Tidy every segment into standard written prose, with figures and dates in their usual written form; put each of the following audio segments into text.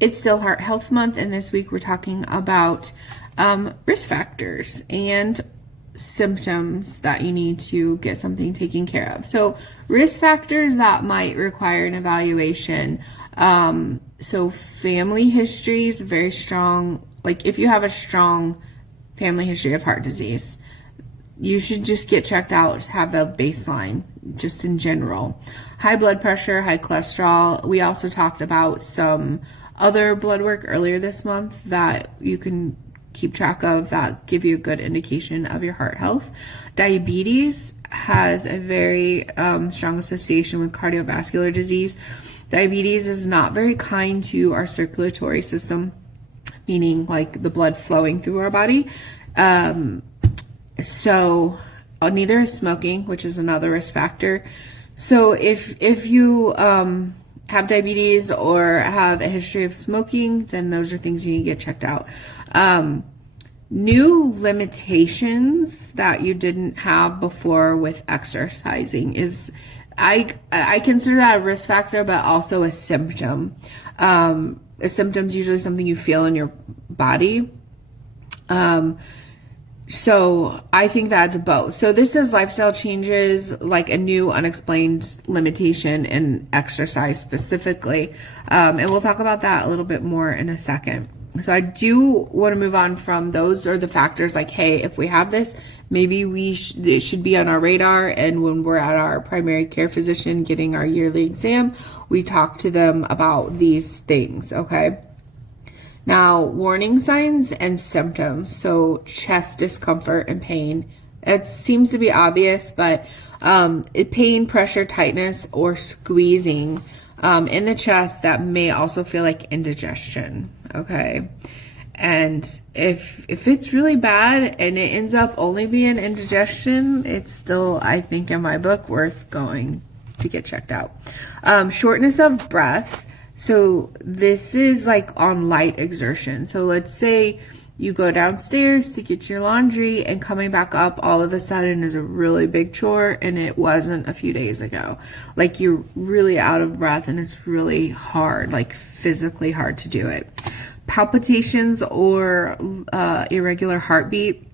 It's still Heart Health Month, and this week we're talking about risk factors and symptoms that you need to get something taken care of. So, risk factors that might require an evaluation. So, family history is very strong. Like, if you have a strong family history of heart disease, you should just get checked out, have a baseline, just in general. High blood pressure, high cholesterol. We also talked about some other blood work earlier this month that you can keep track of that give you a good indication of your heart health. Diabetes has a very strong association with cardiovascular disease. Diabetes is not very kind to our circulatory system, meaning like the blood flowing through our body. So neither is smoking, which is another risk factor. So if you have diabetes or have a history of smoking, then those are things you need to get checked out. New limitations that you didn't have before with exercising is, I consider that a risk factor, but also a symptom. A symptom is usually something you feel in your body. So I think that's both. So this is lifestyle changes, like a new unexplained limitation in exercise specifically. And we'll talk about that a little bit more in a second. So I do want to move on from those are the factors like, hey, if we have this, maybe it should be on our radar. And when we're at our primary care physician getting our yearly exam, we talk to them about these things, okay? Now, warning signs and symptoms. So chest discomfort and pain. It seems to be obvious, but pain, pressure, tightness, or squeezing in the chest that may also feel like indigestion. Okay. And if it's really bad and it ends up only being indigestion, it's still, I think in my book, worth going to get checked out. Shortness of breath. So this is like on light exertion. So let's say you go downstairs to get your laundry and coming back up all of a sudden is a really big chore and it wasn't a few days ago. Like you're really out of breath and it's really hard, like physically hard to do it. Palpitations or irregular heartbeat.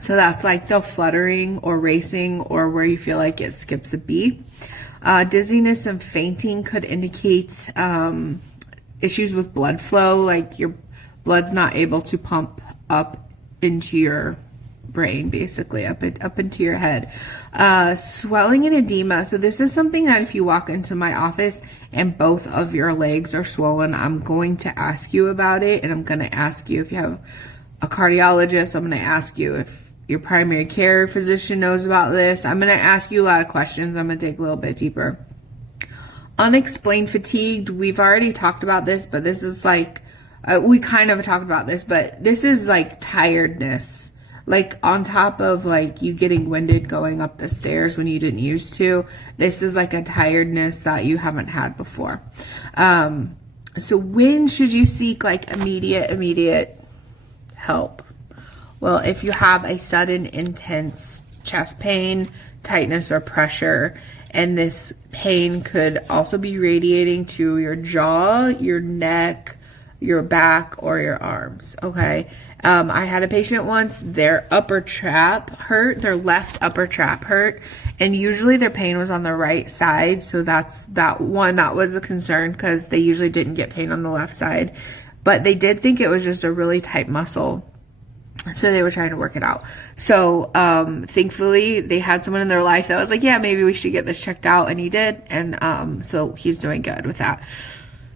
So that's like the fluttering or racing or where you feel like it skips a beat. Dizziness and fainting could indicate issues with blood flow, like your blood's not able to pump up into your brain, basically, up into your head. Swelling and edema. So this is something that if you walk into my office and both of your legs are swollen, I'm going to ask you about it, and I'm going to ask you if you have a cardiologist. I'm going to ask you if your primary care physician knows about this. I'm going to ask you a lot of questions. I'm going to dig a little bit deeper. Unexplained fatigue. We've already talked about this, but this is like, we kind of talked about this, but this is like tiredness. Like on top of like you getting winded going up the stairs when you didn't used to, this is like a tiredness that you haven't had before. So when should you seek like immediate help? Well, if you have a sudden intense chest pain, tightness, or pressure, and this pain could also be radiating to your jaw, your neck, your back, or your arms, okay? I had a patient once, their upper trap hurt, their left upper trap hurt, and usually their pain was on the right side, so that was a concern because they usually didn't get pain on the left side, but they did think it was just a really tight muscle. So they were trying to work it out. So thankfully they had someone in their life that was like, yeah, maybe we should get this checked out. And he did. And so he's doing good with that.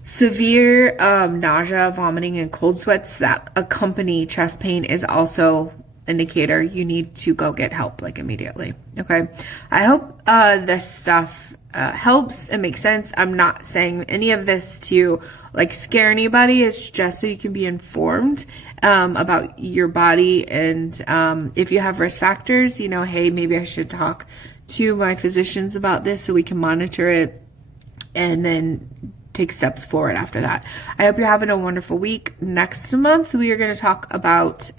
Severe nausea, vomiting, and cold sweats that accompany chest pain is also indicator you need to go get help like immediately. Okay. I hope this stuff helps and makes sense. I'm not saying any of this to like scare anybody. It's just so you can be informed about your body, and if you have risk factors, you know, hey, maybe I should talk to my physicians about this so we can monitor it and then take steps forward after that. I hope you're having a wonderful week. Next month we are going to talk about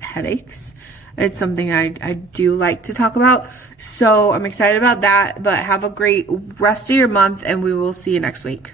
headaches. It's something I do like to talk about, so I'm excited about that. But have a great rest of your month, and we will see you next week.